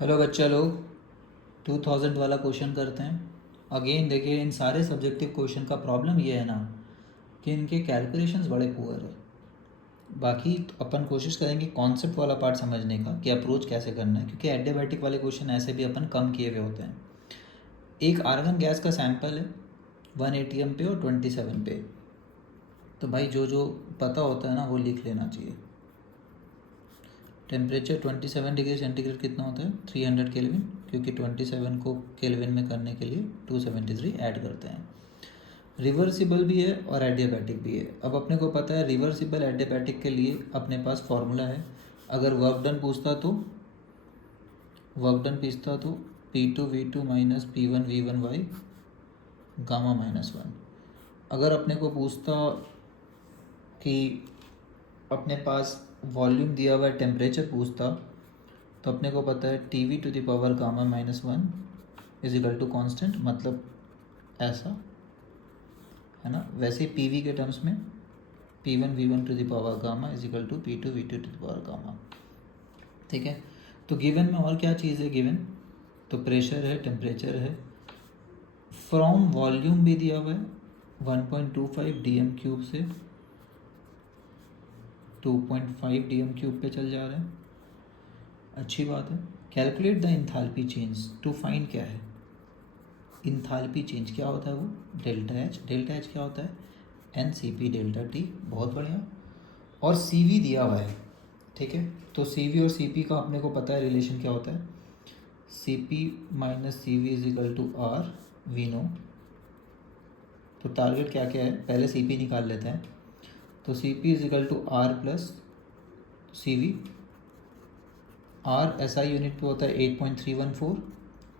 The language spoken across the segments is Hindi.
हेलो बच्चा लोग, 2000 वाला क्वेश्चन करते हैं। अगेन देखिए, इन सारे सब्जेक्टिव क्वेश्चन का प्रॉब्लम ये है ना कि इनके कैलकुलेशंस बड़े पुअर है। बाकी तो अपन कोशिश करेंगे कॉन्सेप्ट वाला पार्ट समझने का कि अप्रोच कैसे करना है, क्योंकि एडियाबैटिक वाले क्वेश्चन ऐसे भी अपन कम किए हुए होते हैं। एक आर्गन गैस का सैंपल है 1 ATM पे और 27 पे। तो भाई जो जो पता होता है ना वो लिख लेना चाहिए। टेम्परेचर 27 डिग्री सेंटीग्रेड कितना होता है? 300 केल्विन, क्योंकि 27 को केल्विन में करने के लिए 273 ऐड करते हैं। रिवर्सिबल भी है और एडियाबैटिक भी है। अब अपने को पता है रिवर्सिबल एडियाबैटिक के लिए अपने पास फॉर्मूला है। अगर वर्क डन पूछता तो P2V2 माइनस P1V1 गामा -1। अगर अपने को पूछता कि अपने पास वॉल्यूम दिया हुआ है, टेम्परेचर पूछता, तो अपने को पता है TV⁻, gamma -1 is equal to constant, मतलब ऐसा है ना। वैसे ही PV के टर्म्स में P1V1 gamma is equal to P2V2 gamma. ठीक है, तो गिवन में और क्या चीज़ है? गिवन तो प्रेशर है, टेम्परेचर है, फ्रॉम वॉल्यूम भी दिया हुआ है 1.25 DM³ से 2.5 DM³ पे चल जा रहे हैं। अच्छी बात है। Calculate the enthalpy change to find. क्या है इंथैल्पी चेंज? क्या होता है वो? Delta H. डेल्टा एच क्या होता है? NCP delta T। बहुत बढ़िया। और CV दिया हुआ है, ठीक है। तो CV और CP का अपने को पता है रिलेशन क्या होता है। CP minus CV is equal to R, we know. तो टारगेट क्या क्या है, पहले CP निकाल लेते हैं। तो CP is equal to R plus CV। R SI unit पे होता है 8.314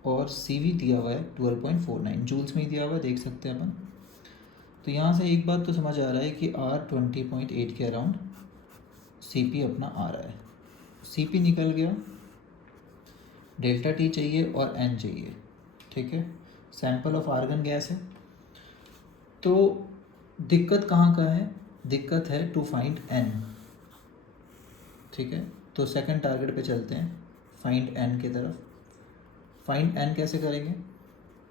और CV दिया हुआ है 12.49 जूल्स में ही दिया हुआ है, देख सकते हैं अपन। तो यहाँ से एक बात तो समझ आ रहा है कि R 20.8 के अराउंड CP अपना आ रहा है। CP निकल गया, डेल्टा T चाहिए और N चाहिए, ठीक है। सैंपल ऑफ आर्गन गैस है। तो दिक्कत कहाँ का है? दिक्कत है टू फाइंड N, ठीक है। तो सेकंड टारगेट पे चलते हैं, फाइंड N की तरफ। फाइंड N कैसे करेंगे?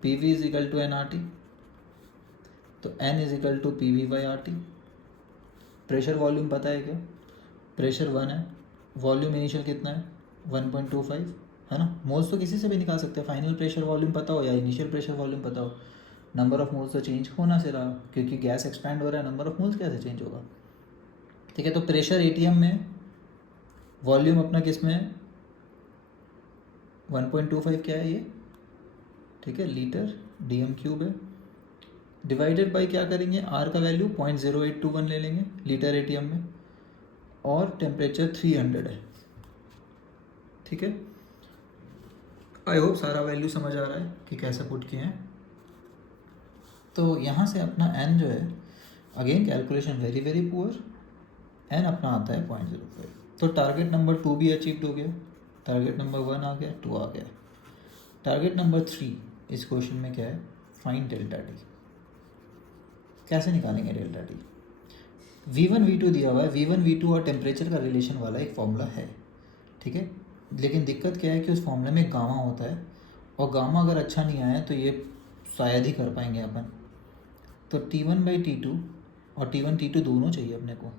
PV is equal to NRT, तो N is equal to PV/RT। Pressure volume पता है क्या? प्रेशर 1 है, वॉल्यूम इनिशियल कितना है? 1.25 है ना। मोल्स तो किसी से भी निकाल सकते हैं, फाइनल प्रेशर वॉल्यूम पता हो या इनिशियल प्रेशर वॉल्यूम पता हो। नंबर ऑफ मोल्स तो चेंज होना से रहा, क्योंकि गैस एक्सपैंड हो रहा है, नंबर ऑफ मोल्स कैसे चेंज होगा? ठीक है, तो प्रेशर ATM में, वॉल्यूम अपना किस में है? 1.25 क्या है ये? ठीक है, लीटर DM³ है। डिवाइडेड बाई क्या करेंगे? R का वैल्यू 0.0821 ले लेंगे लीटर ATM में, और टेम्परेचर 300 है, ठीक है। आई होप सारा वैल्यू समझ आ रहा है कि कैसे पुट किए हैं। तो यहाँ से अपना N जो है, again calculation very very poor, N अपना आता है 0.05। तो टारगेट नंबर 2 भी अचीव्ड हो गया, टारगेट नंबर 1 आ गया, 2 आ गया। टारगेट नंबर 3 इस क्वेश्चन में क्या है? Find delta T। कैसे निकालेंगे डेल्टा T? V1 V2 दिया हुआ है, V1 V2 और टेम्परेचर का रिलेशन वाला एक फॉर्मूला है, ठीक है। लेकिन दिक्कत क्या है कि उस फॉर्मूले में गामा होता है, और गामा अगर अच्छा नहीं आया तो ये शायद ही कर पाएंगे अपन। तो T1/T2 और T1 T2 दोनों चाहिए अपने को।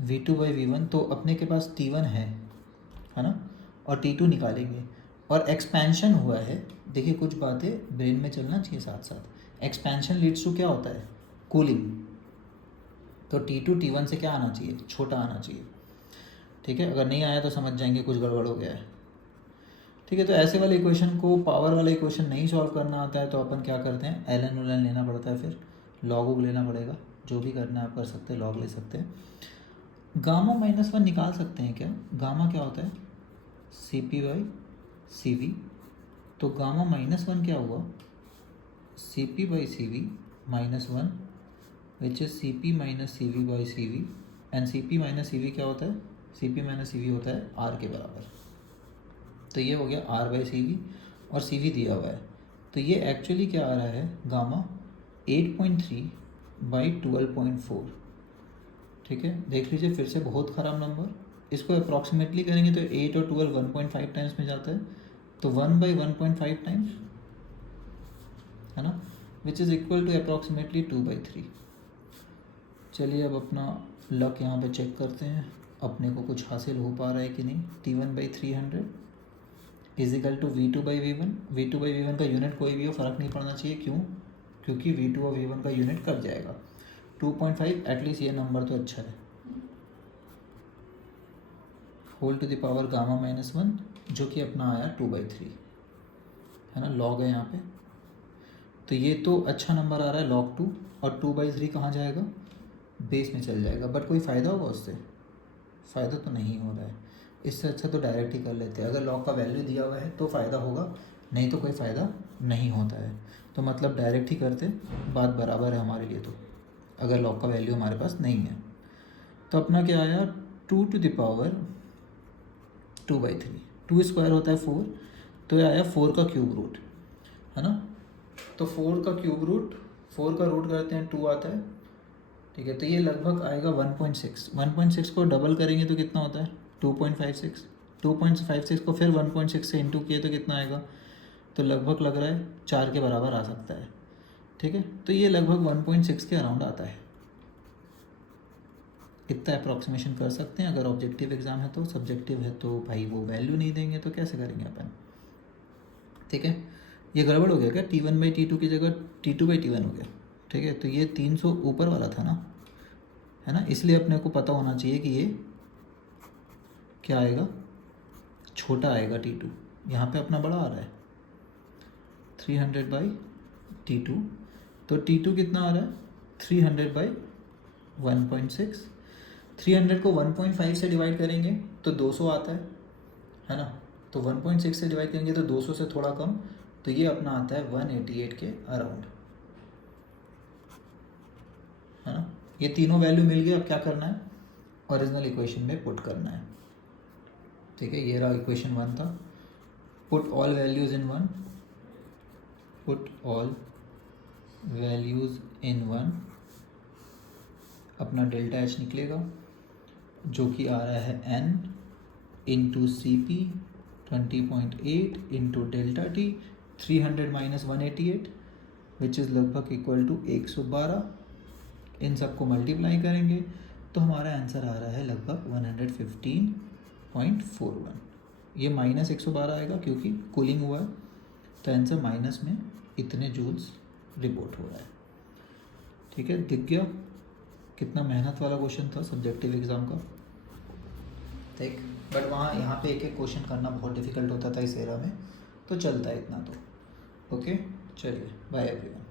V2/V1, तो अपने के पास T1 है ना, और T2 निकालेंगे। और एक्सपेंशन हुआ है, देखिए कुछ बातें ब्रेन में चलना चाहिए साथ साथ। एक्सपेंशन लीड्स टू क्या होता है? कूलिंग। तो T2 T1 से क्या आना चाहिए? छोटा आना चाहिए, ठीक है। अगर नहीं आया तो समझ जाएंगे कुछ गड़बड़ हो गया है, ठीक है। तो ऐसे वाले इक्वेशन को, पावर वाले इक्वेशन नहीं सॉल्व करना आता है तो अपन क्या करते हैं? एलन उलन लेना पड़ता है, फिर लॉग वोग लेना पड़ेगा। जो भी करना है आप कर सकते हैं, लॉग ले सकते हैं। गामा -1 निकाल सकते हैं क्या? गामा क्या होता है? CP/CV। तो गामा -1 क्या हुआ? CP/CV -1, which is CP - CV/CV। And CP - CV क्या होता है? CP - CV होता है R के बराबर। तो ये हो गया R/CV, और CV दिया हुआ है। तो ये एक्चुअली क्या आ रहा है? गामा 8.3/12.4, ठीक है। देख लीजिए फिर से, बहुत ख़राब नंबर, इसको अप्रॉक्सीमेटली करेंगे तो 8 और 12 1.5 टाइम्स में जाता है, तो 1/1.5 टाइम्स है ना, which is equal to approximately 2/3। चलिए अब अपना लक यहाँ पे चेक करते हैं, अपने को कुछ हासिल हो पा रहा है कि नहीं। T1/300 is equal to V2/V1। V2/V1 का यूनिट कोई भी हो, फ़र्क नहीं पड़ना चाहिए, क्यों? क्योंकि V2 और V1 का यूनिट कट जाएगा। 2.5 एटलीस्ट ये नंबर तो अच्छा है। होल टू द पावर गामा-1 जो कि अपना आया 2/3 है ना, लॉग है यहाँ पे, तो ये तो अच्छा नंबर आ रहा है log 2, और 2/3 कहाँ जाएगा? बेस में चल जाएगा। बट कोई फ़ायदा होगा उससे? फ़ायदा तो नहीं हो रहा है। इससे अच्छा तो डायरेक्ट ही कर लेते हैं। अगर लॉग का वैल्यू दिया हुआ है तो फ़ायदा होगा, नहीं तो कोई फ़ायदा नहीं होता है। तो मतलब डायरेक्ट ही करते, बात बराबर है हमारे लिए। तो अगर लॉग का वैल्यू हमारे पास नहीं है तो अपना क्या आया, 2 टू द पावर 2/3। 2 स्क्वायर होता है 4, तो ये आया 4 का क्यूब रूट है ना। तो 4 का क्यूब रूट, 4 का रूट करते हैं 2 आता है, ठीक है। तो ये लगभग आएगा 1.6। 1.6 को डबल करेंगे तो कितना होता है? 2.56। 2.56 को फिर 1.6 से इंटू किए तो कितना आएगा? तो लगभग लग रहा है 4 के बराबर आ सकता है, ठीक है। तो ये लगभग 1.6 के अराउंड आता है। इतना अप्रॉक्सीमेशन कर सकते हैं। अगर ऑब्जेक्टिव एग्ज़ाम है तो, सब्जेक्टिव है तो भाई वो वैल्यू नहीं देंगे तो कैसे करेंगे अपन, ठीक है। ये गड़बड़ हो गया क्या? T1/T2 की जगह T2/T1 हो गया, ठीक है। तो ये 300 ऊपर वाला था ना, है ना, इसलिए अपने को पता होना चाहिए कि ये क्या आएगा, छोटा आएगा T2। यहाँ पे अपना बड़ा आ रहा है 300/T2, तो T2 कितना आ रहा है? 300/1.6। 300 को 1.5 से डिवाइड करेंगे तो 200 आता है ना। तो 1.6 से डिवाइड करेंगे तो 200 से थोड़ा कम, तो ये अपना आता है 188 के अराउंड, है ना। ये तीनों वैल्यू मिल गई। अब क्या करना है? ओरिजिनल इक्वेशन में पुट करना है, ठीक है। ये रहा इक्वेशन 1 था। पुट ऑल वैल्यूज़ इन 1, पुट ऑल वैल्यूज़ इन 1, अपना डेल्टा एच निकलेगा जो कि आ रहा है n into CP 20.8 into delta T 300 minus 188 which is लगभग इक्वल टू 112। इन सबको मल्टीप्लाई करेंगे तो हमारा आंसर आ रहा है लगभग 115.41। ये माइनस 112 आएगा क्योंकि कूलिंग हुआ है, तो आंसर माइनस में इतने जूल्स रिपोर्ट हो रहा है, ठीक है। दिख गया कितना मेहनत वाला क्वेश्चन था सब्जेक्टिव एग्ज़ाम का, ठीक। बट वहाँ यहाँ पे एक एक क्वेश्चन करना बहुत डिफ़िकल्ट होता था इस एरा में, तो चलता है इतना तो। ओके, चलिए बाय एवरीवन।